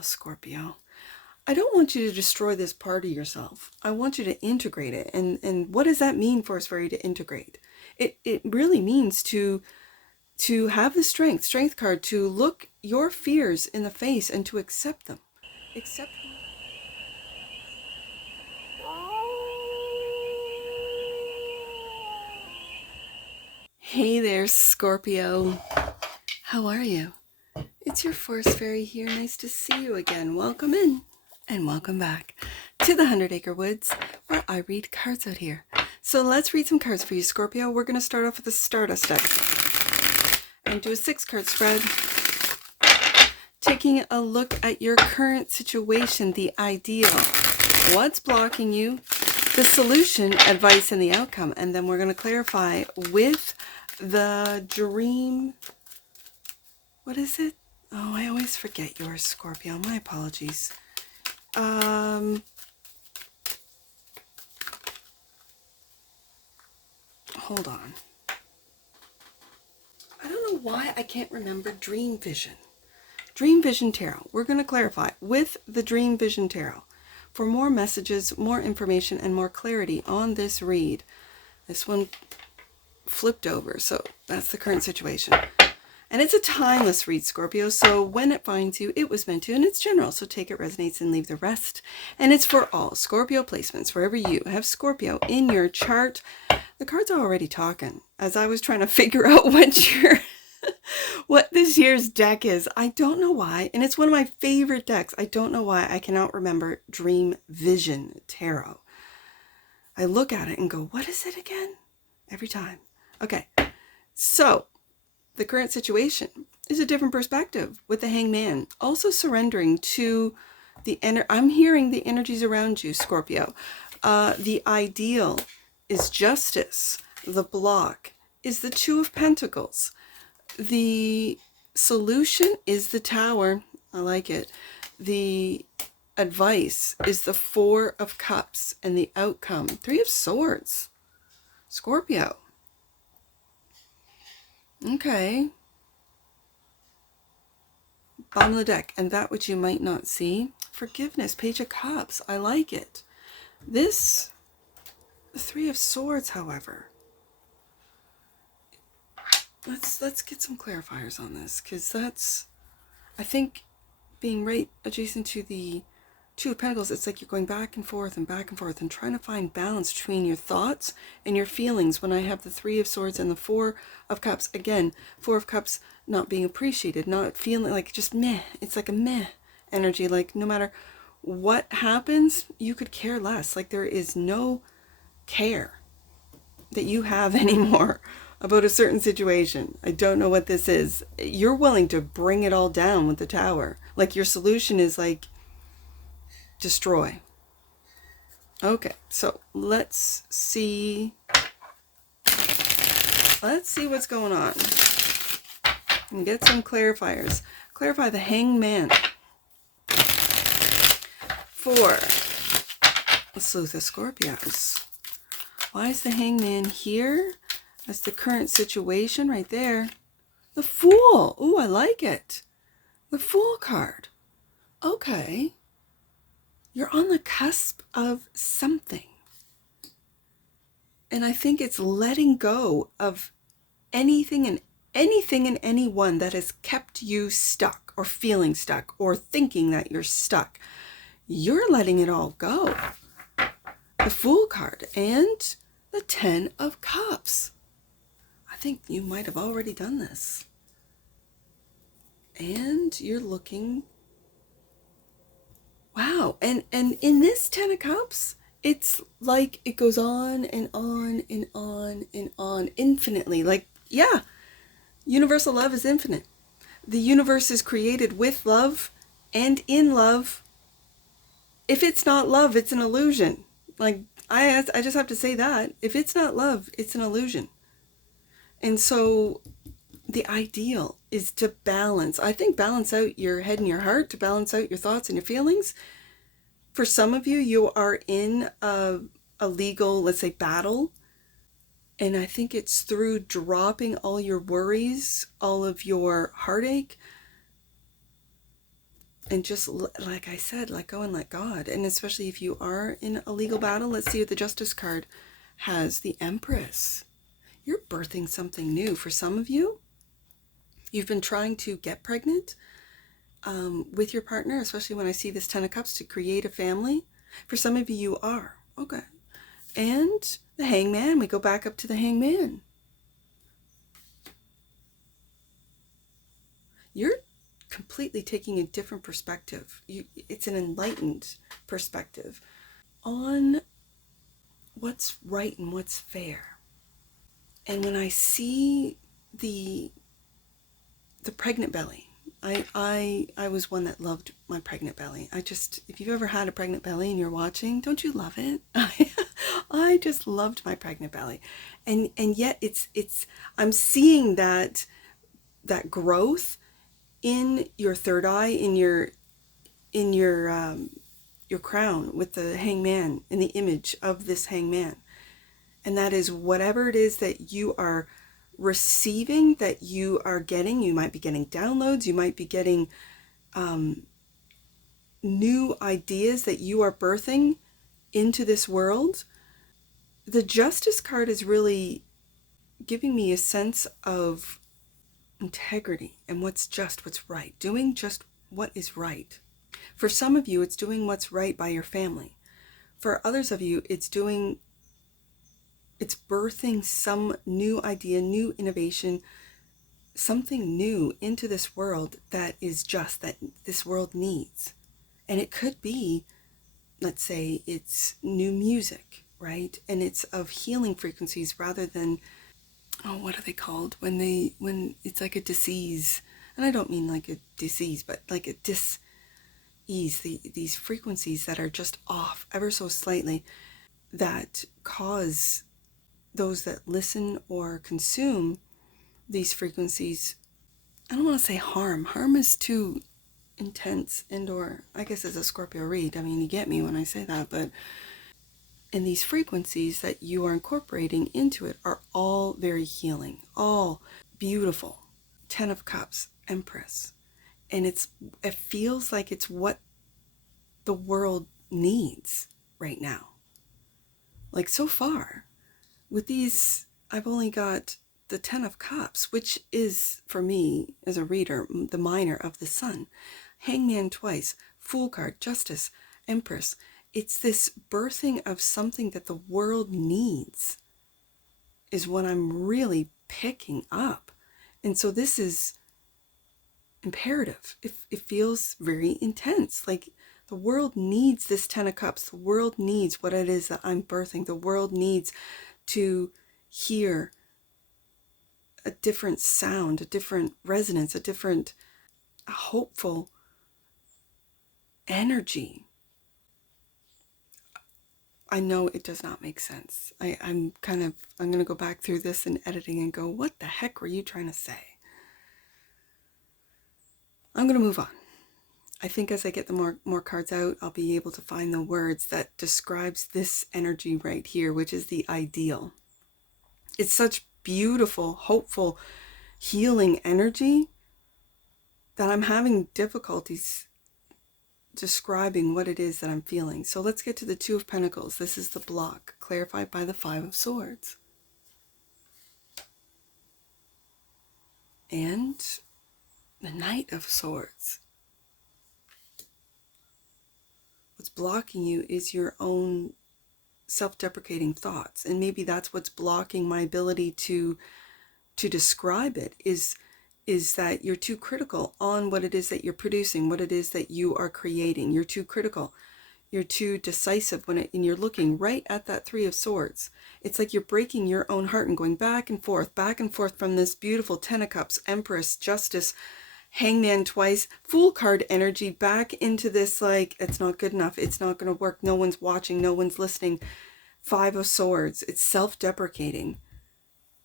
Scorpio, I don't want you to destroy this part of yourself. I want you to integrate it. And what does that mean for us, for you to integrate? It really means to have the strength card, to look your fears in the face and to accept them. Accept them. Hey there, Scorpio. How are you? It's your forest fairy here. Nice to see you again. Welcome in and welcome back to the 100-Acre Woods, where I read cards out here. So let's read some cards for you, Scorpio. We're going to start off with the Stardust deck and do a 6-card spread, taking a look at your current situation, the ideal, what's blocking you, the solution, advice, and the outcome. And then we're going to clarify with the dream. What is it? Oh, I always forget yours, Scorpio. My apologies. Hold on. I don't know why I can't remember Dream Vision. Dream Vision Tarot. We're going to clarify with the Dream Vision Tarot. For more messages, more information, and more clarity on this read. This one flipped over, so that's the current situation. And it's a timeless read, Scorpio, so when it finds you, it was meant to, and it's general, so take it, resonates, and leave the rest. And it's for all Scorpio placements, wherever you have Scorpio in your chart. The cards are already talking. As I was trying to figure out what this year's deck is, I don't know why, and it's one of my favorite decks. I don't know why I cannot remember Dream Vision Tarot. I look at it and go, what is it again? Every time. Okay, so the current situation is a different perspective with the Hangman. Also surrendering to the I'm hearing the energies around you, Scorpio. The ideal is justice. The block is the Two of Pentacles. The solution is the Tower. I like it. The advice is the Four of Cups. And the outcome, Three of Swords. Scorpio. Okay. Bottom of the deck. And that which you might not see. Forgiveness. Page of Cups. I like it. This, the Three of Swords, however. Let's get some clarifiers on this, because that's, I think, being right adjacent to the Two of Pentacles, it's like you're going back and forth and trying to find balance between your thoughts and your feelings. When I have the Three of Swords and the Four of Cups, again, Four of Cups not being appreciated, not feeling like just meh. It's like a meh energy, like no matter what happens, you could care less. Like there is no care that you have anymore about a certain situation. I don't know what this is. You're willing to bring it all down with the Tower. Like your solution is like destroy. Okay, so let's see what's going on and get some clarifiers. Clarify the Hangman for the Sleuth of Scorpios. Why is the Hangman here? That's the current situation right there. The Fool. Ooh, I like it. The Fool card. Okay. You're on the cusp of something. And I think it's letting go of anything and anyone that has kept you stuck or feeling stuck or thinking that you're stuck. You're letting it all go. The Fool card and the Ten of Cups. I think you might have already done this. And you're looking, wow. And in this Ten of Cups, it's like it goes on and on and on and on infinitely. Like, yeah, universal love is infinite. The universe is created with love and in love. If it's not love, it's an illusion. Like, I just have to say that. If it's not love, it's an illusion. And so the ideal is to balance. I think balance out your head and your heart, to balance out your thoughts and your feelings. For some of you, you are in a legal, let's say, battle. And I think it's through dropping all your worries, all of your heartache, And just like I said, let go and let God. And especially if you are in a legal battle, let's see what the Justice card has. The Empress. You're birthing something new. For some of you, you've been trying to get pregnant with your partner, especially when I see this Ten of Cups, to create a family. For some of you, you are. Okay. And the Hangman. We go back up to the Hangman. You're completely taking a different perspective. It's an enlightened perspective on what's right and what's fair. And when I see the pregnant belly, I was one that loved my pregnant belly. If you've ever had a pregnant belly and you're watching, don't you love it? I just loved my pregnant belly. And yet I'm seeing that growth in your third eye, in your crown, with the Hangman, in the image of this Hangman. And that is whatever it is that you are receiving, that you are getting. You might be getting downloads, you might be getting new ideas that you are birthing into this world. The Justice card is really giving me a sense of integrity and what's just, what's right, doing just what is right. For some of you, it's doing what's right by your family. For others of you, it's birthing some new idea, new innovation, something new into this world that is just, that this world needs. And it could be, let's say, it's new music, right? And it's of healing frequencies rather than, what are they called? When it's like a disease. And I don't mean like a disease, but like a dis-ease. These frequencies that are just off ever so slightly, that cause those that listen or consume these frequencies, I don't want to say harm. Harm is too intense, and or I guess as a Scorpio read, I mean, you get me when I say that, but and these frequencies that you are incorporating into it are all very healing, all beautiful. Ten of Cups, Empress. And it feels like it's what the world needs right now. Like so far, with these, I've only got the Ten of Cups, which is, for me, as a reader, the minor of the Sun. Hangman twice, Fool card, Justice, Empress. It's this birthing of something that the world needs is what I'm really picking up. And so this is imperative. It feels very intense. Like the world needs this Ten of Cups. The world needs what it is that I'm birthing. The world needs to hear a different sound, a different resonance, a hopeful energy. I know it does not make sense. I'm going to go back through this in editing and go, what the heck were you trying to say? I'm going to move on. I think as I get the more cards out, I'll be able to find the words that describes this energy right here, which is the ideal. It's such beautiful, hopeful, healing energy that I'm having difficulties describing what it is that I'm feeling. So let's get to the Two of Pentacles. This is the block, clarified by the Five of Swords. And the Knight of Swords. What's blocking you is your own self-deprecating thoughts. And maybe that's what's blocking my ability to describe it, is that you're too critical on what it is that you're producing, what it is that you are creating. You're too critical. You're too decisive and you're looking right at that Three of Swords. It's like you're breaking your own heart and going back and forth from this beautiful Ten of Cups, Empress, Justice, Hangman twice, Fool card energy, back into this like, it's not good enough, it's not going to work, no one's watching, no one's listening. Five of Swords, it's self-deprecating.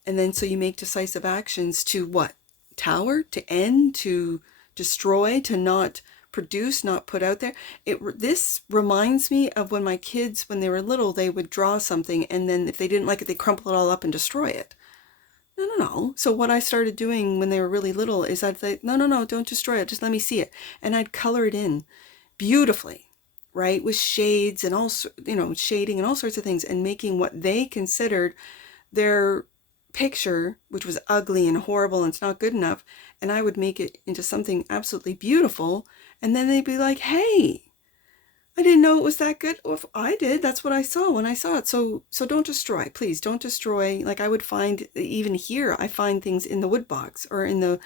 And then so you make decisive actions to what? Tower, to end, to destroy, to not produce, not put out there. This reminds me of when my kids, when they were little, they would draw something, and then if they didn't like it, they crumple it all up and destroy it. No. So what I started doing when they were really little is I'd say, no, don't destroy it. Just let me see it. And I'd color it in beautifully, right? With shades and all, shading and all sorts of things, and making what they considered their picture, which was ugly and horrible and it's not good enough. And I would make it into something absolutely beautiful. And then they'd be like, hey, I didn't know it was that good. Well, if I did, that's what I saw when I saw it. So don't destroy, please don't destroy. Like I would find, even here, I find things in the wood box or in the,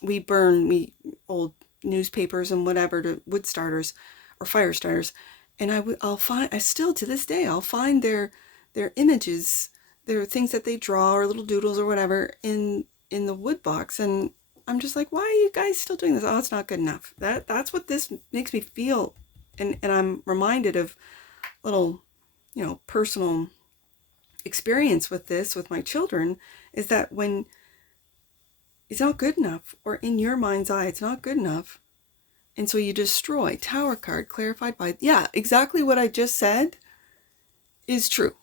we burn old newspapers and whatever to wood starters or fire starters. And I still to this day, I'll find their images, their things that they draw or little doodles or whatever in the wood box. And I'm just like, why are you guys still doing this? Oh, it's not good enough. That's what this makes me feel. And I'm reminded of little, personal experience with this, with my children, is that when it's not good enough, or in your mind's eye, it's not good enough, and so you destroy. Tower card, clarified by, yeah, exactly what I just said is true.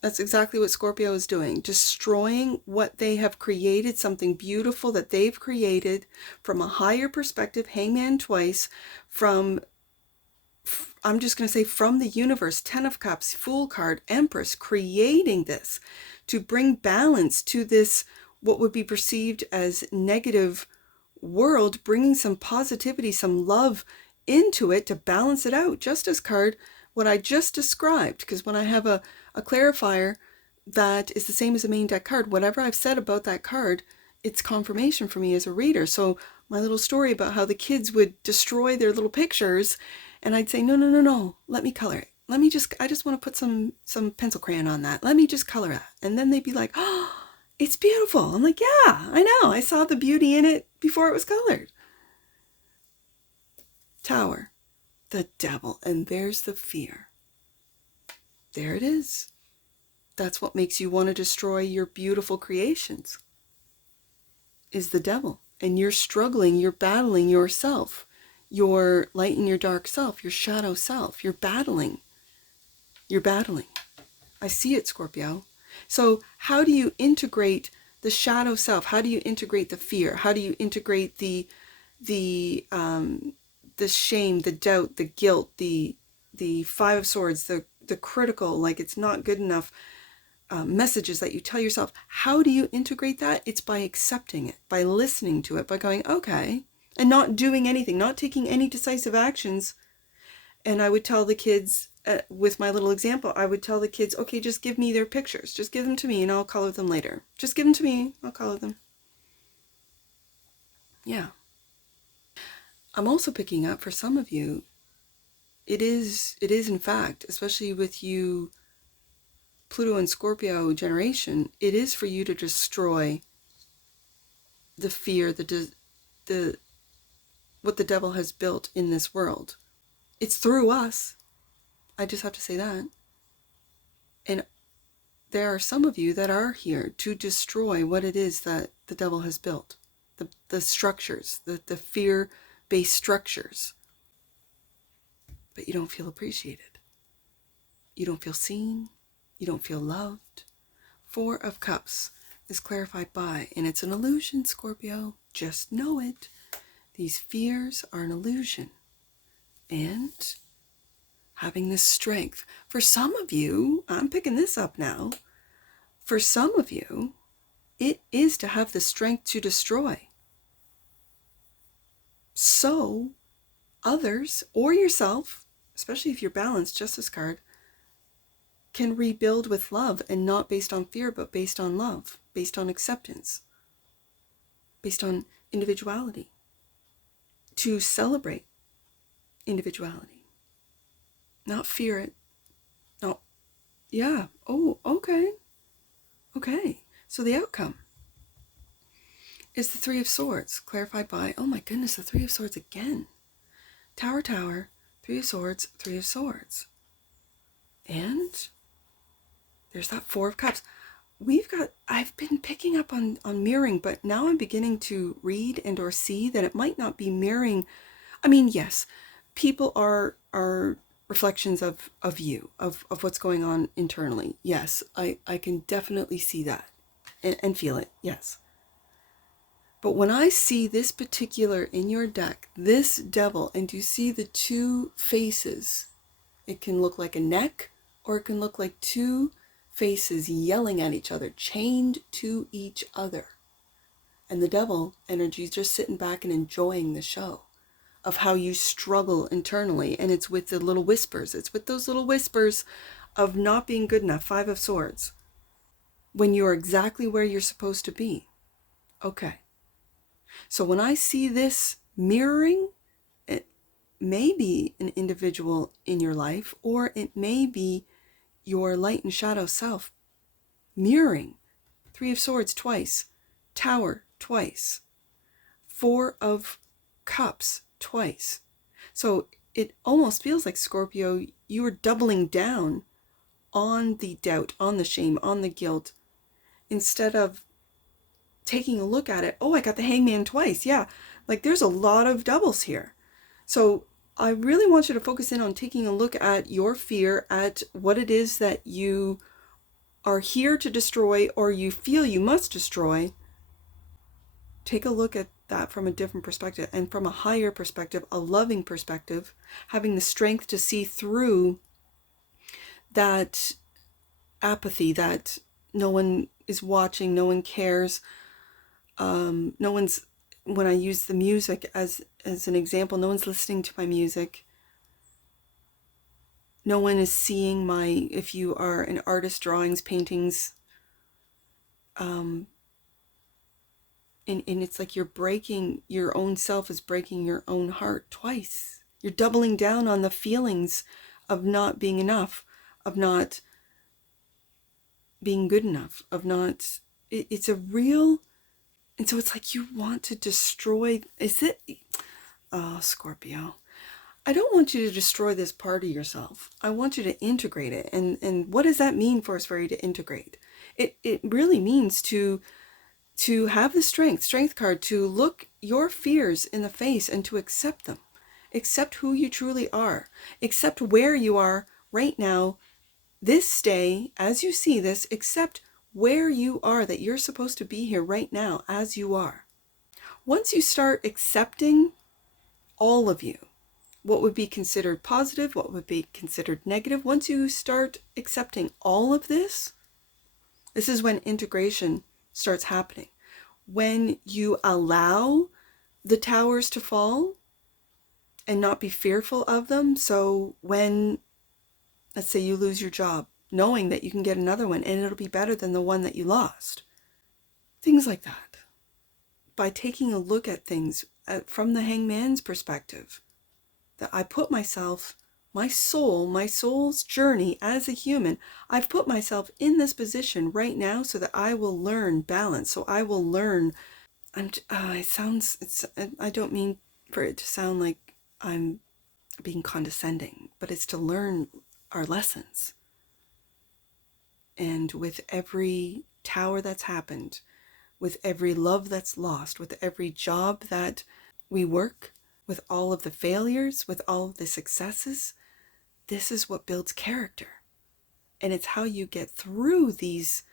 That's exactly what Scorpio is doing. Destroying what they have created, something beautiful that they've created from a higher perspective, Hangman twice, I'm just going to say from the universe, 10 of Cups, Fool card, Empress, creating this to bring balance to this, what would be perceived as negative world, bringing some positivity, some love into it to balance it out. Justice card, what I just described, because when I have a clarifier that is the same as a main deck card, whatever I've said about that card, it's confirmation for me as a reader. So my little story about how the kids would destroy their little pictures, and I'd say, no, let me color it. I just want to put some pencil crayon on that. Let me just color it. And then they'd be like, oh, it's beautiful. I'm like, yeah, I know. I saw the beauty in it before it was colored. Tower, the devil, and there's the fear. There it is. That's what makes you want to destroy your beautiful creations, is the devil. And you're struggling, you're battling yourself, your light and your dark self, your shadow self. You're battling. I see it, Scorpio. So how do you integrate the shadow self? How do you integrate the fear? How do you integrate the shame, the doubt, the guilt, the Five of Swords, the critical, like it's not good enough messages that you tell yourself? How do you integrate that? It's by accepting it, by listening to it, by going, okay, and not doing anything, not taking any decisive actions. And I would tell the kids, with my little example, I would tell the kids, okay, just give me their pictures. Just give them to me and I'll color them later. Just give them to me, I'll color them. Yeah. I'm also picking up for some of you, it is in fact, especially with you, Pluto and Scorpio generation, it is for you to destroy the fear, the what the devil has built in this world. It's through us. I just have to say that. And there are some of you that are here to destroy what it is that the devil has built. The structures, the fear-based structures. But you don't feel appreciated. You don't feel seen. You don't feel loved. Four of Cups is clarified by, and it's an illusion, Scorpio. Just know it. These fears are an illusion. And having this strength. For some of you, I'm picking this up now. For some of you, it is to have the strength to destroy. So others or yourself, especially if you're balanced, Justice card, can rebuild with love, and not based on fear, but based on love, based on acceptance, based on individuality, to celebrate individuality, not fear it. No, yeah, oh, okay. So the outcome is the Three of Swords, clarified by, oh my goodness, the Three of Swords again. Tower, Three of Swords, Three of Swords. And there's that Four of Cups. I've been picking up on mirroring, but now I'm beginning to read and or see that it might not be mirroring. I mean, yes, people are reflections of you, of what's going on internally. Yes, I can definitely see that. and feel it, yes. But when I see this particular in your deck, this devil, and you see the two faces, it can look like a neck, or it can look like two faces yelling at each other, chained to each other. And the devil energy is just sitting back and enjoying the show of how you struggle internally. And it's with the little whispers. It's with those little whispers of not being good enough. 5 of Swords. When you're exactly where you're supposed to be. Okay. So when I see this mirroring, it may be an individual in your life, or it may be your light and shadow self mirroring. 3 of Swords twice. Tower twice. 4 of Cups twice. So it almost feels like, Scorpio, you are doubling down on the doubt, on the shame, on the guilt, instead of taking a look at it. Oh, I got the Hangman twice. Yeah, like there's a lot of doubles here. So I really want you to focus in on taking a look at your fear, at what it is that you are here to destroy, or you feel you must destroy. Take a look at that from a different perspective, and from a higher perspective, a loving perspective, having the strength to see through that apathy, that no one is watching, no one cares, no one's, when I use the music as an example, no one's listening to my music. No one is seeing my, if you are an artist, drawings, paintings, and it's like you're breaking, your own self is breaking your own heart twice. You're doubling down on the feelings of not being enough, of not being good enough, of not, it's a real, and so it's like you want to destroy, is it, oh, Scorpio, I don't want you to destroy this part of yourself. I want you to integrate it. And what does that mean for us, for you to integrate? It really means to have the strength card, to look your fears in the face and to accept them. Accept who you truly are. Accept where you are right now, this day, as you see this. Accept where you are, that you're supposed to be here right now as you are. Once you start accepting all of you, what would be considered positive, what would be considered negative, once you start accepting all of this, this is when integration starts happening. When you allow the towers to fall and not be fearful of them. So when, let's say you lose your job, knowing that you can get another one and it'll be better than the one that you lost. Things like that. By taking a look at things from the Hangman's perspective, that I put myself, my soul's journey as a human, I've put myself in this position right now so that I will learn balance. So I will learn, I don't mean for it to sound like I'm being condescending, but it's to learn our lessons. And with every tower that's happened, with every love that's lost, with every job that we work, with all of the failures, with all of the successes, this is what builds character. And it's how you get through these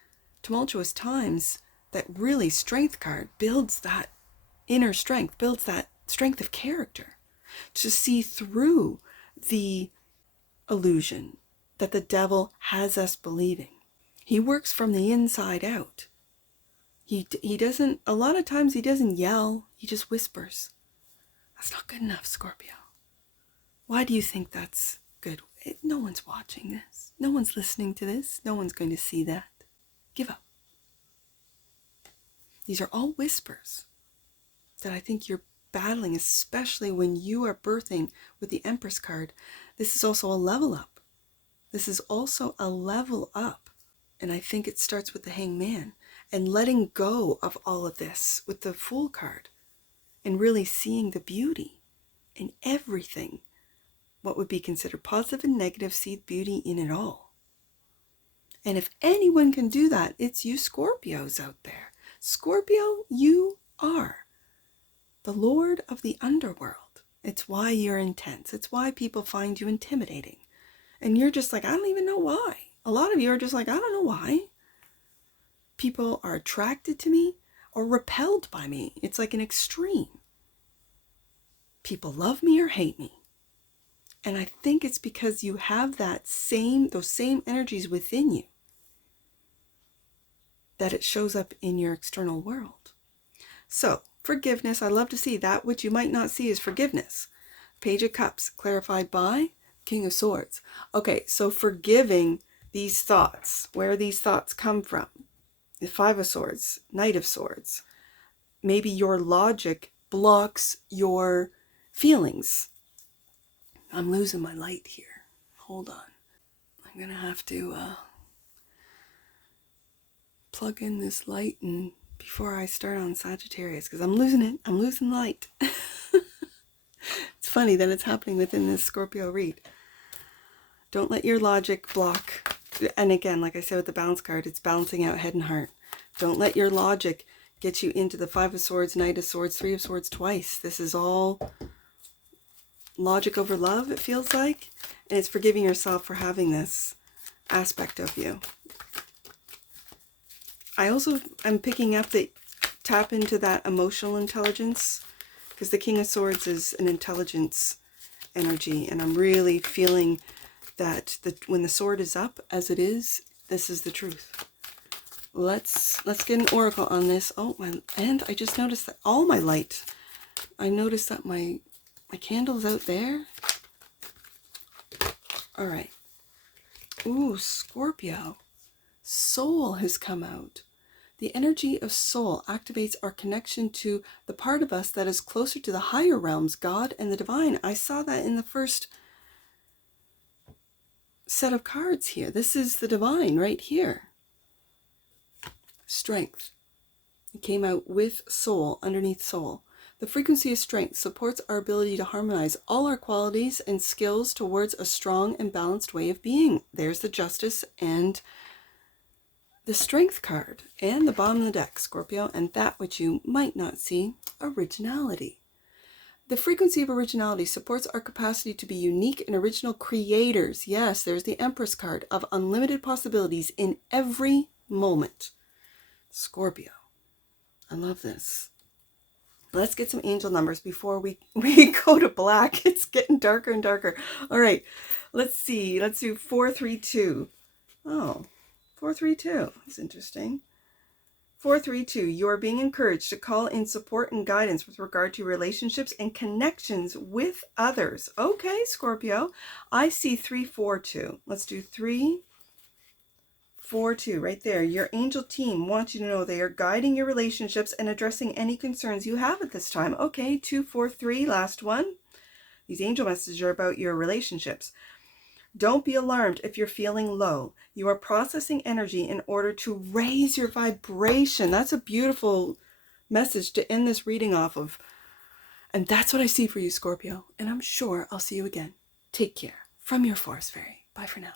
tumultuous times that really strength card builds that inner strength, builds that strength of character to see through the illusion that the devil has us believing. He works from the inside out. He doesn't, a lot of times he doesn't yell, he just whispers. That's not good enough, Scorpio. Why do you think that's good? No one's watching this. No one's listening to this. No one's going to see that. Give up. These are all whispers that I think you're battling, especially when you are birthing with the Empress card. This is also a level up. This is also a level up. And I think it starts with the Hangman and letting go of all of this with the Fool card. And really seeing the beauty in everything. What would be considered positive and negative, see beauty in it all. And if anyone can do that, it's you Scorpios out there. Scorpio, you are the Lord of the underworld. It's why you're intense. It's why people find you intimidating. And you're just like, I don't even know why. A lot of you are just like, I don't know why. People are attracted to me or repelled by me. It's like an extreme. People love me or hate me. And I think it's because you have those same energies within you that it shows up in your external world. So, forgiveness, I love to see that which you might not see is forgiveness. Page of Cups, clarified by King of Swords. Okay, so forgiving these thoughts, where these thoughts come from. The Five of Swords, Knight of Swords. Maybe your logic blocks your feelings. I'm losing my light here. Hold on. I'm going to have to plug in this light and before I start on Sagittarius, because I'm losing it. I'm losing light. It's funny that it's happening within this Scorpio read. Don't let your logic block. And again, like I said with the balance card, it's balancing out head and heart. Don't let your logic get you into the Five of Swords, Knight of Swords, Three of Swords twice. This is all logic over love, it feels like. And it's forgiving yourself for having this aspect of you. I'm picking up that tap into that emotional intelligence, because the King of Swords is an intelligence energy, and I'm really feeling that when the sword is up, as it is, this is the truth. Let's get an oracle on this. Oh, and I just noticed that all my light, I noticed that my candle's out there. All right. Ooh, Scorpio. Soul has come out. The energy of soul activates our connection to the part of us that is closer to the higher realms, God and the divine. I saw that in the first set of cards here. This is the divine right here. Strength. It came out with soul, underneath soul. The frequency of strength supports our ability to harmonize all our qualities and skills towards a strong and balanced way of being. There's the Justice and the Strength card, and the bottom of the deck, Scorpio, and that which you might not see, originality. The frequency of originality supports our capacity to be unique and original creators. Yes, there's the Empress card of unlimited possibilities in every moment. Scorpio. I love this. Let's get some angel numbers before we go to black. It's getting darker and darker. All right, let's see. Let's do 432. Oh. 432. That's interesting. 432. You are being encouraged to call in support and guidance with regard to relationships and connections with others. Okay, Scorpio. I see 342. Let's do 342 right there. Your angel team wants you to know they are guiding your relationships and addressing any concerns you have at this time. Okay, 243. Last one. These angel messages are about your relationships. Don't be alarmed if you're feeling low. You are processing energy in order to raise your vibration. That's a beautiful message to end this reading off of. And that's what I see for you, Scorpio. And I'm sure I'll see you again. Take care. From your Forest Fairy. Bye for now.